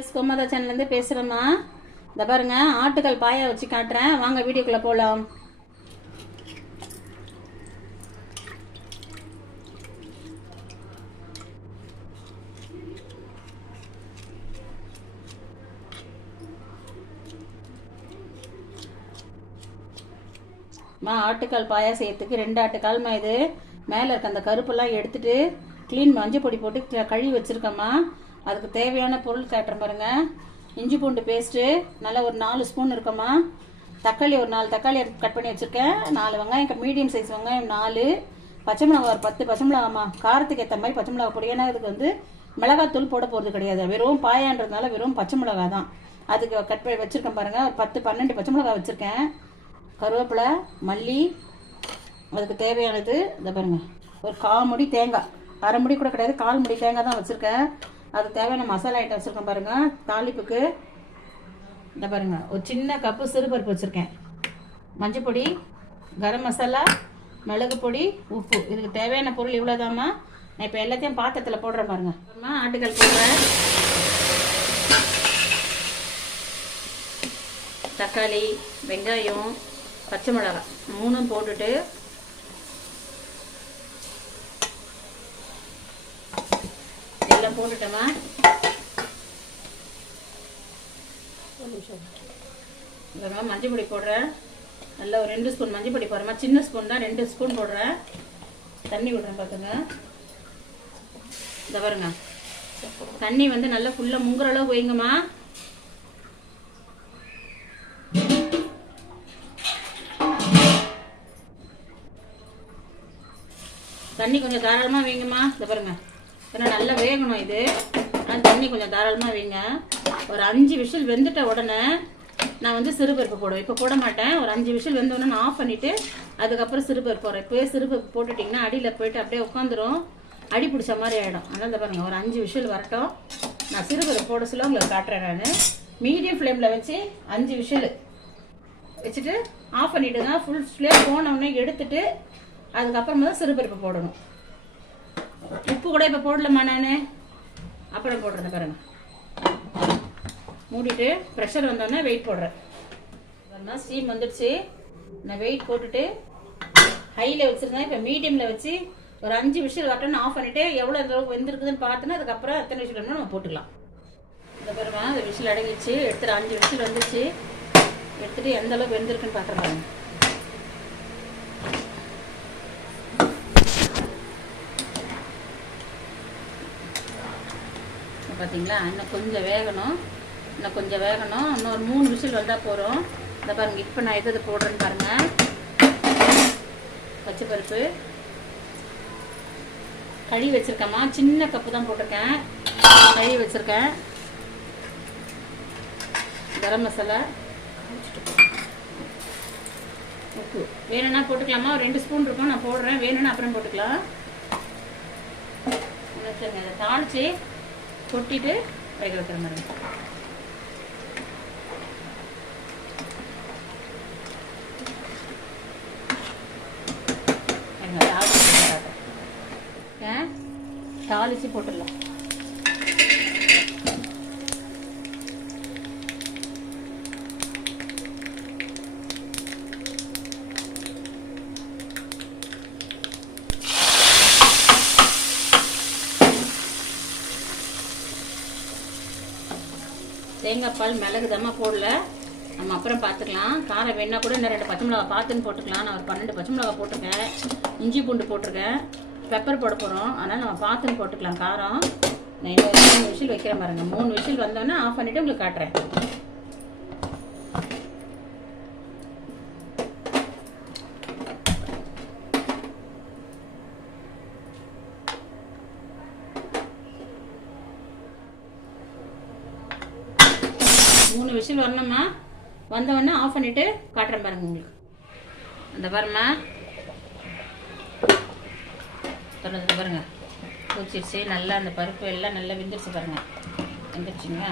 S கோமாதா சேனல்லேருந்து பேசுகிறேம்மா இந்த பாருங்க ஆட்டுக்கால் பாய வச்சு காட்டுறேன். வாங்க வீடியோக்குள்ளே போகலாம் மா ஆட்டுக்கால் பாயா செய்யறதுக்கு ரெண்டு ஆட்டுக்கால்மா இது. மேலே இருக்க அந்த கருப்பெல்லாம் எடுத்துட்டு க்ளீன் மஞ்சள் பொடி போட்டு கழுவி வச்சுருக்கேம்மா. அதுக்கு தேவையான பொருள் காட்டுறேன் பாருங்க. இஞ்சி பூண்டு பேஸ்ட்டு நல்லா ஒரு நாலு ஸ்பூன் இருக்கம்மா. தக்காளி ஒரு நாலு தக்காளி கட் பண்ணி வச்சுருக்கேன். நாலு வெங்காயம் மீடியம் சைஸ் வெங்காயம் நாலு. பச்சை மிளகா ஒரு பத்து பச்சை மிளகாம்மா. காரத்துக்கு ஏற்ற மாதிரி பச்சை மிளகா பொடி. ஏன்னா இதுக்கு வந்து மிளகாத்தூள் போட போகிறது கிடையாது. வெறும் பாயான்றதுனால வெறும் பச்சை மிளகா தான் அதுக்கு கட் பண்ணி வச்சுருக்கேன் பாருங்கள் ஒரு பத்து பன்னெண்டு பச்சை மிளகா வச்சுருக்கேன். கருவேப்பிலை மல்லி அதுக்கு தேவையானது இதை பாருங்கள் ஒரு கால் முடி தேங்காய். அரை முடி கூட கிடையாது. கால் முடி தேங்காய் தான் வச்சுருக்கேன். அதுக்கு தேவையான மசாலா ஐட்டம் வச்சுருக்கேன் பாருங்கள் தாளிப்புக்கு இந்த பாருங்க ஒரு சின்ன கப்பு சிறுபருப்பு வச்சுருக்கேன். மஞ்சள் பொடி கரம் மசாலா மிளகு பொடி உப்பு. இதுக்கு தேவையான பொருள் இவ்வளோதாம்மா நான் இப்போ எல்லாத்தையும் பாத்திரத்தில் போடுறேன் பாருங்கள் அப்புறமா ஆட்டுக்கல் போடுறேன். தக்காளி வெங்காயம் பச்சை மிளகாய் மூணும் போட்டுட்டு எல்லாம் போட்டுட்டோமா மஞ்சள் பொடி போடுறேன். நல்லா ஒரு ரெண்டு ஸ்பூன் மஞ்சள் பொடி போடுறேம்மா. சின்ன ஸ்பூன் தான் ரெண்டு ஸ்பூன் போடுறேன். தண்ணி விடுறேன் பார்த்துங்க இந்த பாருங்க. தண்ணி வந்து நல்லா ஃபுல்லாக முங்குற அளவு வைங்கம்மா. தண்ணி கொஞ்சம் தாராளமாக வைங்கம்மா. இந்த பாருங்க. ஏன்னா நல்லா வேகணும் இது. ஆனால் தண்ணி கொஞ்சம் தாராளமாக வைங்க. ஒரு அஞ்சு விஷல் வெந்துட்ட உடனே நான் வந்து சிறுபருப்பு போடுவேன். இப்போ போட மாட்டேன். ஒரு அஞ்சு விசில் வெந்த உடனே நான் ஆஃப் பண்ணிவிட்டு அதுக்கப்புறம் சிறுபருப்பு போடுறேன். இப்போயே சிறுபருப்பு போட்டுட்டிங்கன்னா அடியில் போயிட்டு அப்படியே உட்காந்துரும் அடி பிடிச்ச மாதிரி ஆகிடும் அதனால் பாருங்கள் ஒரு அஞ்சு விசில் வரட்டும். நான் சிறுபருப்பு போட சொல்ல உங்களுக்கு காட்டுறேன் நான். மீடியம் ஃப்ளேமில் வச்சு அஞ்சு விஷல் வச்சுட்டு ஆஃப் பண்ணிவிட்டு தான் ஃபுல் ஃப்ளேம் போனவுடனே எடுத்துட்டு அதுக்கப்புறமா தான் சிறுபருப்பு போடணும். உப்பு கூட இப்போ போடலம்மா நான். அப்புறம் போடுறேன் பாருங்க. மூடிட்டு ப்ரெஷர் வந்தோடனே வெயிட் போடுறேன். பாருங்க ஸ்டீம் வந்துடுச்சு. நான் வெயிட் போட்டுட்டு ஹையில் வச்சுருந்தேன். இப்போ மீடியமில் வச்சு ஒரு அஞ்சு விஷயம் வரட்டும்னு ஆஃப் பண்ணிவிட்டு எவ்வளோ அளவுக்கு வெந்திருக்குதுன்னு பார்த்துன்னு அதுக்கப்புறம் எத்தனை விஷயம் வேணுமோ நம்ம போட்டுக்கலாம். இந்த பாருங்க அந்த விசில் அடங்கிடுச்சு. எடுத்துகிட்டு அஞ்சு விசில் வந்துச்சு எடுத்துட்டு எந்த அளவுக்கு வெந்திருக்குன்னு பார்க்குறேன் பார்த்தீங்களா இன்னும் கொஞ்சம் வேகணும். இன்னும் கொஞ்சம் வேகணும். இன்னும் ஒரு மூணு விசில் வந்தால் போகிறோம் இந்த பாருங்க இப்போ நான் எது போடுறேன்னு பாருங்க. பச்சை பருப்பு. கழுவி வச்சுருக்கேம்மா. சின்ன கப்பு தான் போட்டிருக்கேன். கழுவி வச்சுருக்கேன். கரம் மசாலா. உப்பு. வேணும்னா போட்டுக்கலாமா? ஒரு ரெண்டு ஸ்பூன் இருக்கும் நான் போடுறேன். வேணும்னா அப்புறம் போட்டுக்கலாம். சரிங்க இதை தாளித்து கொட்டிட்டு வேக வைக்கிற மாதிரி. தாளிச்சு போட்டுடலாம் தேங்காய் பால் மிளகு தம்மா போடல. நம்ம அப்புறம் பார்த்துக்கலாம் காரம் வேணால் கூட இன்னும் ரெண்டு பச்சை மிளகா பார்த்துன்னு போட்டுக்கலாம். நான் ஒரு பன்னெண்டு பச்சை மிளகா போட்டிருக்கேன். இஞ்சி பூண்டு போட்டிருக்கேன். பெப்பர் போட போகிறோம் அதனால் நம்ம பார்த்துன்னு போட்டுக்கலாம். காரம். நான் இன்னும் மூணு விசில் வைக்கிறேன் பாருங்கள் மூணு விசில் வந்தோடனே ஆஃப் பண்ணிவிட்டு உங்களுக்கு காட்டுறேன் மூணு விசில் வரணுமா வந்தவொடனே ஆஃப் பண்ணிவிட்டு காட்டுறேன் பாருங்க உங்களுக்கு. அந்த பாருமா தொடர்ந்து பாருங்க. பூச்சிடுச்சு நல்லா அந்த பருப்பு எல்லாம் நல்லா வெந்துருச்சு பாருங்கள் வெந்துருச்சுங்க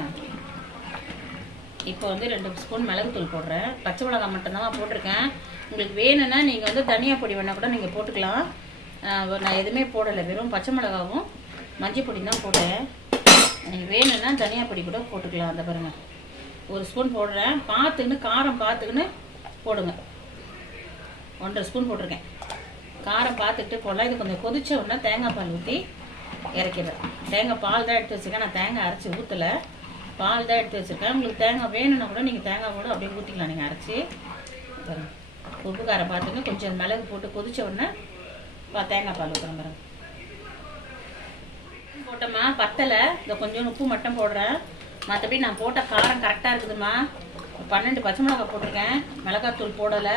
இப்போ வந்து ரெண்டு ஸ்பூன் மிளகுத்தூள் போடுறேன். பச்சை மிளகாய் மட்டும்தான் போட்டிருக்கேன். உங்களுக்கு வேணும்னா நீங்கள் வந்து தனியா பொடி வேணால் கூட நீங்கள் போட்டுக்கலாம். நான் எதுவுமே போடலை. வெறும் பச்சை மிளகாவும் மஞ்சள் பொடி தான் போட்டேன். எனக்கு வேணும்னா தனியா பொடி கூட போட்டுக்கலாம். அந்த பாருங்கள் ஒரு ஸ்பூன் போடுறேன். பார்த்துக்கின்னு காரம் பார்த்துக்கின்னு போடுங்க. ஒன்றரை ஸ்பூன் போட்டிருக்கேன். காரம் பார்த்துட்டு போடலாம். இது கொஞ்சம் கொதிச்ச உடனே தேங்காய் பால் ஊற்றி இறக்கிடுறேன். தேங்காய் பால் தான் எடுத்து வச்சுருக்கேன். நான் தேங்காய் அரைச்சி ஊற்றலை பால் தான் எடுத்து வச்சுருக்கேன். உங்களுக்கு தேங்காய் வேணும்னா கூட நீங்கள் தேங்காய் கூட அப்படியே ஊற்றிக்கலாம் நீங்கள் அரைச்சி. பாருங்க. உப்பு காரம் பார்த்துங்க கொஞ்சம் மிளகு போட்டு கொதிச்ச உடனே பா தேங்காய் பால் ஊற்றுறேன் பாருங்க. போட்டோமா? பத்தலை. இந்த கொஞ்சம் உப்பு மட்டும் போடுறேன். மற்றபடி நான் போட்ட காரம் கரெக்டாக இருக்குதும்மா. பன்னெண்டு பச்சை மிளகாய் போட்டிருக்கேன். மிளகாத்தூள் போடலை.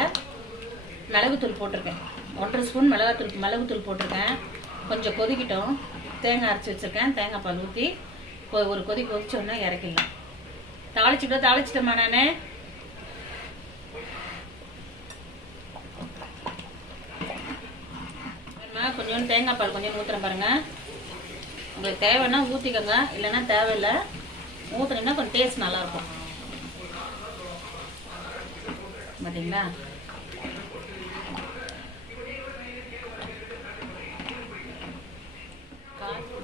மிளகுத்தூள் போட்டிருக்கேன். ஒன்றரை ஸ்பூன் மிளகாத்தூள் மிளகுத்தூள் போட்டிருக்கேன். கொஞ்சம் கொதிக்கிட்டோம். தேங்காய் அரைச்சி வச்சுருக்கேன். தேங்காய் பால் ஊற்றி ஒரு கொதி கொதிச்சோன்னா இறக்கிடலாம். தாளிச்சுட்டோ தாளிச்சிட்டோமா நான். கொஞ்சோண்டு தேங்காய் பால் கொஞ்சம் ஊற்றுறேன் பாருங்கள் உங்களுக்கு தேவைன்னா ஊற்றிக்கோங்க இல்லைன்னா தேவையில்லை. ஊற்றுனீங்கன்னா கொஞ்சம் டேஸ்ட் நல்லாயிருக்கும். பார்த்தீங்களா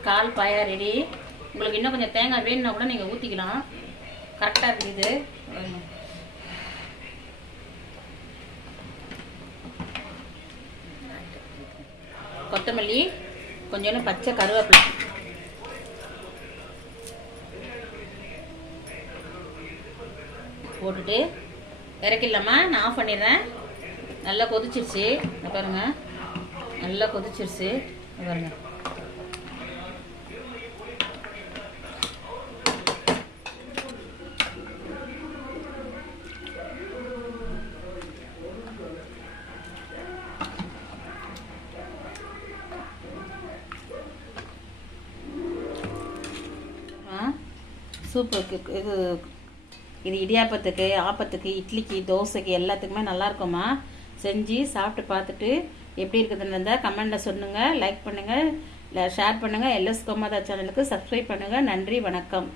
கால் பாயா ரெடி உங்களுக்கு இன்னும் கொஞ்சம் தேங்காய் வேணும்னா கூட நீங்கள் ஊற்றிக்கலாம் கரெக்டாக இருக்குது. கொத்தமல்லி கொஞ்சோண்டு பச்சை கருவேப்பிலை. போட்டுட்டு இறக்கிடலாமா? நான் ஆஃப் பண்ணிடுறேன். நல்லா கொதிச்சிருச்சு. பாருங்க. நல்லா கொதிச்சிருச்சு. பாருங்க. சூப்பருக்கு இது இது இடியாப்பத்துக்கு ஆப்பத்துக்கு இட்லிக்கு தோசைக்கு எல்லாத்துக்குமே நல்லா இருக்குமா செஞ்சு சாப்பிட்டு பார்த்துட்டு எப்படி இருக்குதுன்னு இருந்தால் கமெண்டில் சொல்லுங்கள் லைக் பண்ணுங்கள் ஷேர் பண்ணுங்கள் எல்எஸ் கோமாதா சேனலுக்கு சப்ஸ்கிரைப் பண்ணுங்கள் நன்றி வணக்கம்.